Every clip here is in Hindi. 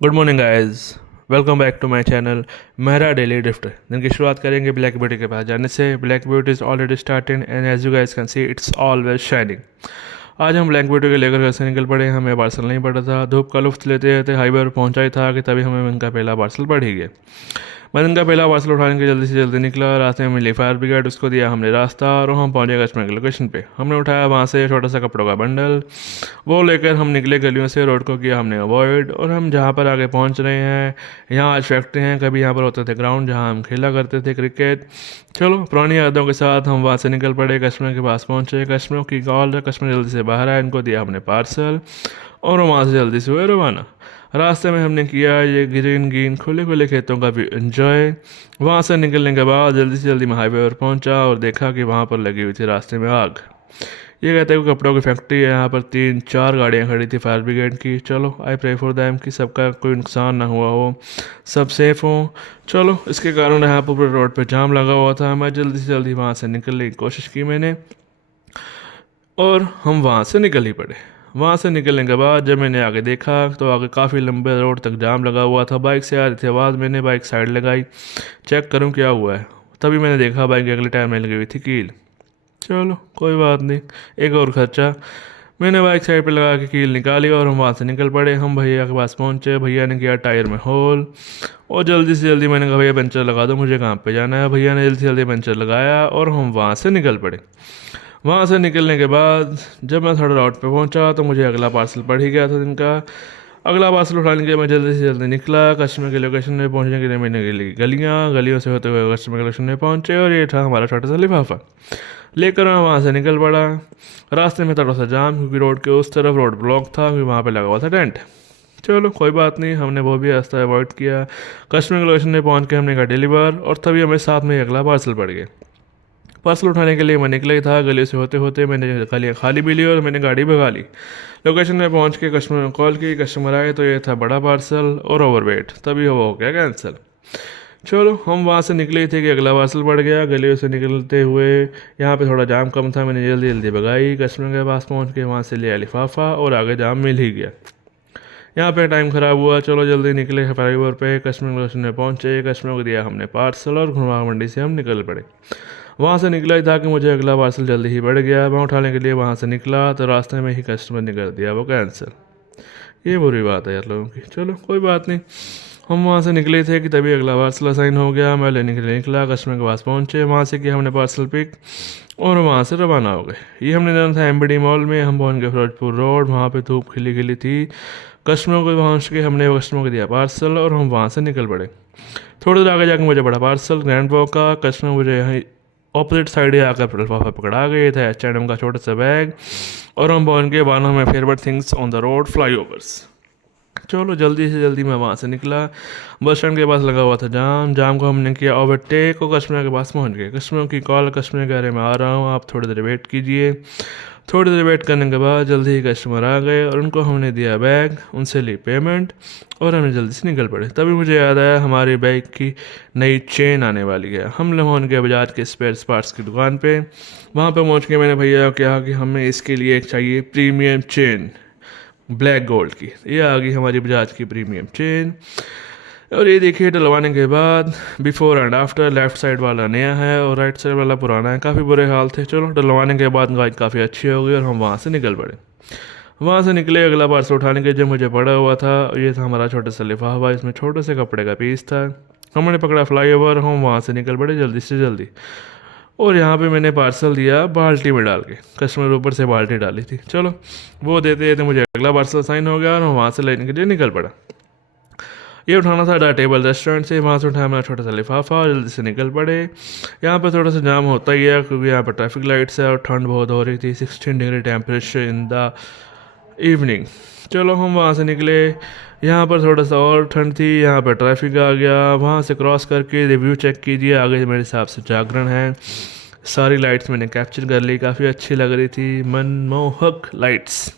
Good morning guys. Welcome back to my channel Mehra daily drift. दिन की शुरुआत करेंगे ब्लैक ब्यूटी के पास जाने से। Black beauty is already started and as you guys can see it's always shining. आज हम ब्लैक ब्यूटी को लेकर घर से निकल पड़े। हमें पार्सल नहीं पड़ा था। धूप का लुफ्त लेते लेते हाईवे पर पहुंचा ही था कि तभी हमें उनका पहला पार्सल पड़ ही गया। मैं उनका पहला पार्सल उठाने के जल्दी से जल्दी निकला। रास्ते में मिली फायर ब्रिगेड, उसको दिया हमने रास्ता और हम पहुंचे कश्मीर की लोकेशन पे। हमने उठाया वहाँ से छोटा सा कपड़ों का बंडल, वो लेकर हम निकले गलियों से। रोड को किया हमने अवॉइड और हम जहाँ पर आगे पहुँच रहे हैं, यहाँ आज फैक्ट्री हैं। कभी यहाँ पर होते थे ग्राउंड जहाँ हम खेला करते थे क्रिकेट। चलो पुरानी यादों के साथ हम वहाँ से निकल पड़े। कश्मीर के पास पहुँचे। कश्मीर की कॉल, कश्मीर जल्दी से बाहर आए। इनको दिया हमने पार्सल और वहाँ से जल्दी से हुए रवाना। रास्ते में हमने किया ये ग्रीन ग्रीन खुले खुले खेतों का भी एंजॉय। वहाँ से निकलने के बाद जल्दी से जल्दी मैं हाईवे पर पहुँचा और देखा कि वहाँ पर लगी हुई थी रास्ते में आग। ये कहते हैं कि कपड़ों की फैक्ट्री है। यहाँ पर 3-4 गाड़ियाँ खड़ी थी फायर ब्रिगेड की। चलो आई प्रे फॉर दैम कि सबका कोई नुकसान ना हुआ हो, सब सेफ हो। चलो इसके कारण यहाँ पर पूरे रोड पे जाम लगा हुआ था। मैं जल्दी से जल्दी वहाँ से निकलने की कोशिश की मैंने और हम वहाँ से निकल ही पड़े। वहाँ से निकलने के बाद जब मैंने आगे देखा तो आगे काफ़ी लंबे रोड तक जाम लगा हुआ था। बाइक से आ रही थी आवाज़। मैंने बाइक साइड लगाई, चेक करूँ क्या हुआ है। तभी मैंने देखा बाइक के अगले टायर में लगी हुई थी कील। चलो कोई बात नहीं, एक और खर्चा। मैंने बाइक साइड पे लगा के कील निकाली और हम वहाँ से निकल पड़े। हम भैया के पास पहुँचे। भैया ने किया टायर में होल और जल्दी से जल्दी मैंने कहा भैया पंचर लगा दो, मुझे कहाँ पे जाना है। भैया ने जल्दी से जल्दी पंचर लगाया और हम वहाँ से निकल पड़े। वहाँ से निकलने के बाद जब मैं थोड़ा राउट पे पहुँचा तो मुझे अगला पार्सल पड़ ही गया था दिन का। अगला पार्सल उठाने के लिए मैं जल्दी से जल्दी निकला। कस्टमर के लोकेशन में पहुँचने के लिए मैंने गली गलियाँ गलियों से होते हुए कस्टमर के लोकेशन में पहुँचे और ये था हमारा छोटा सा लिफाफा लेकर मैं वहाँ से निकल पड़ा। रास्ते में थोड़ा सा जाम क्योंकि रोड के उस तरफ रोड ब्लॉक था क्योंकि वहाँ पे लगा हुआ था टेंट। चलो कोई बात नहीं, हमने वो भी रास्ता अवॉइड किया। कस्टमर के लोकेशन में पहुँच के हमने कहा डिलीवर और तभी हमें साथ में अगला पार्सल पड़ गया। पार्सल उठाने के लिए मैं निकला ही था। गली से होते होते मैंने गलियाँ खाली भी ली और मैंने गाड़ी भगा ली। लोकेशन में पहुंच के कस्टमर को कॉल की। कस्टमर आए तो ये था बड़ा पार्सल और ओवरवेट, तभी वो हो गया कैंसिल। चलो हम वहाँ से निकले ही थे कि अगला पार्सल पड़ गया। गलियों से निकलते हुए यहाँ पे थोड़ा जाम कम था, मैंने जल्दी जल्दी भगाई। कस्टमर के पास पहुँच के वहाँ से लिया लिफाफा और आगे जाम मिल ही गया। यहाँ पे टाइम ख़राब हुआ। चलो जल्दी निकले फ्लाईओवर पे। कश्मीर लोकेशन में पहुँचे। कस्टमर को दिया हमने पार्सल और घुमा मंडी से हम निकल पड़े। वहाँ से निकला ही था कि मुझे अगला पार्सल जल्दी ही बढ़ गया। मैं उठाने के लिए वहाँ से निकला तो रास्ते में ही कस्टमर ने कर दिया वो कैंसिल। ये बुरी बात है यार लोगों की। चलो कोई बात नहीं, हम वहाँ से निकले थे कि तभी अगला पार्सल असाइन हो गया। मैं लेने के लिए निकला। कस्टमर के पास पहुँचे। वहाँ से किया हमने पार्सल पिक और वहाँ से रवाना हो गए। ये हमने जाना था एमबीडी मॉल में। हम पहुँच गए फिरोजपुर रोड। वहाँ पे धूप खिली खिली थी। कस्टमर को पहुँच के हमने कस्टमर को दिया पार्सल और हम वहाँ से निकल पड़े। थोड़ी देर आगे जाकर मुझे बड़ा पार्सल ग्रैंड वॉक का। कस्टमर मुझे यहाँ ऑपोजिट साइड ही आकर पेट्रोल पंप पकड़ा गए थे। H&M का छोटा सा बैग और हम पहुँच गए one of my favourite things on the road, flyovers. चलो जल्दी से जल्दी मैं वहाँ से निकला। बस स्टैंड के पास लगा हुआ था जाम। जाम को हमने किया ओवरटेक और कस्टमर के पास पहुँच गए। कस्टमर की कॉल, कस्टमर कह रहे मैं आ रहा हूँ, आप थोड़ी देर वेट कीजिए। थोड़ी देर वेट करने के बाद जल्दी ही कस्टमर आ गए और उनको हमने दिया बैग, उनसे ली पेमेंट और हमने जल्दी से निकल पड़े। तभी मुझे याद आया हमारी बाइक की नई चेन आने वाली है। हम लोग उनके बजाज के स्पेयर पार्ट्स की दुकान पे। वहाँ पे पहुँच के मैंने भैया को कहा कि हमें इसके लिए एक चाहिए प्रीमियम चेन ब्लैक गोल्ड की। ये आ गई हमारी बजाज की प्रीमियम चेन और ये देखिए डलवाने के बाद before and after. Left side वाला नया है और राइट साइड वाला पुराना है। काफ़ी बुरे हाल थे। चलो डलवाने के बाद गाड़ी काफ़ी अच्छी हो गई और हम वहाँ से निकल पड़े। वहाँ से निकले अगला पार्सल उठाने के जो मुझे पड़ा हुआ था। ये था हमारा छोटा सा लिफाफा, इसमें छोटे से कपड़े का पीस था। हमने पकड़ा फ्लाईओवर। हम वहाँ से निकल पड़े जल्दी से जल्दी और यहाँ पे मैंने पार्सल दिया बाल्टी में डाल के। कस्टमर ऊपर से बाल्टी डाली थी। चलो वो देते देते मुझे अगला पार्सल साइन हो गया और हम वहाँ से लेने के लिए निकल पड़ा। ये उठाना था द टेबल रेस्टोरेंट से। वहाँ से उठाया मेरा छोटा सा लिफाफा और जल्दी से निकल पड़े। यहाँ पर थोड़ा सा जाम होता ही है क्योंकि यहाँ पर ट्रैफिक लाइट्स है और ठंड बहुत हो रही थी। 16 degree temperature in the evening. चलो हम वहाँ से निकले। यहाँ पर थोड़ा सा और ठंड थी। यहाँ पर ट्रैफिक आ गया। वहाँ से क्रॉस करके रिव्यू चेक कीजिए। आगे मेरे हिसाब से जागरण है। सारी लाइट्स मैंने कैप्चर कर ली, काफ़ी अच्छी लग रही थी, मनमोहक लाइट्स।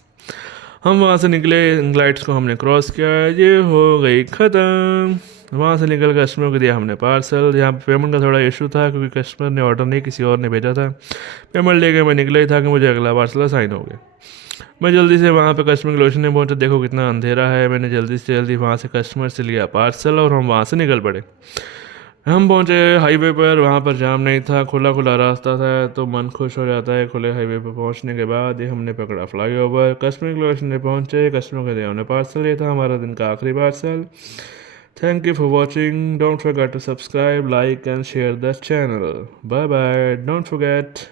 हम वहाँ से निकले, लाइट्स को हमने क्रॉस किया। ये हो गई ख़त्म। वहाँ से निकल कस्टमर को दिया हमने पार्सल। यहाँ पे पेमेंट का थोड़ा इशू था क्योंकि कस्टमर ने ऑर्डर नहीं किसी और ने भेजा था। पेमेंट लेके मैं निकला ही था कि मुझे अगला पार्सल साइन हो गया। मैं जल्दी से वहाँ पे कस्टमर के लोकेशन में पहुँचा, देखो कितना अंधेरा है। मैंने जल्दी से जल्दी वहाँ से कस्टमर से लिया पार्सल और हम वहाँ से निकल पड़े। हम पहुँचे हाईवे पर, वहाँ पर जाम नहीं था, खुला खुला रास्ता था, तो मन खुश हो जाता है। खुले हाईवे पर पहुँचने के बाद ये हमने पकड़ा फ्लाईओवर, कस्टमर के लोकेशन पे पहुँचे, कस्टमर के लिए हमने पार्सल लिया था, हमारा दिन का आखिरी parcel. Thank you for watching. Don't forget to subscribe, like and share the channel. Bye bye. Don't forget.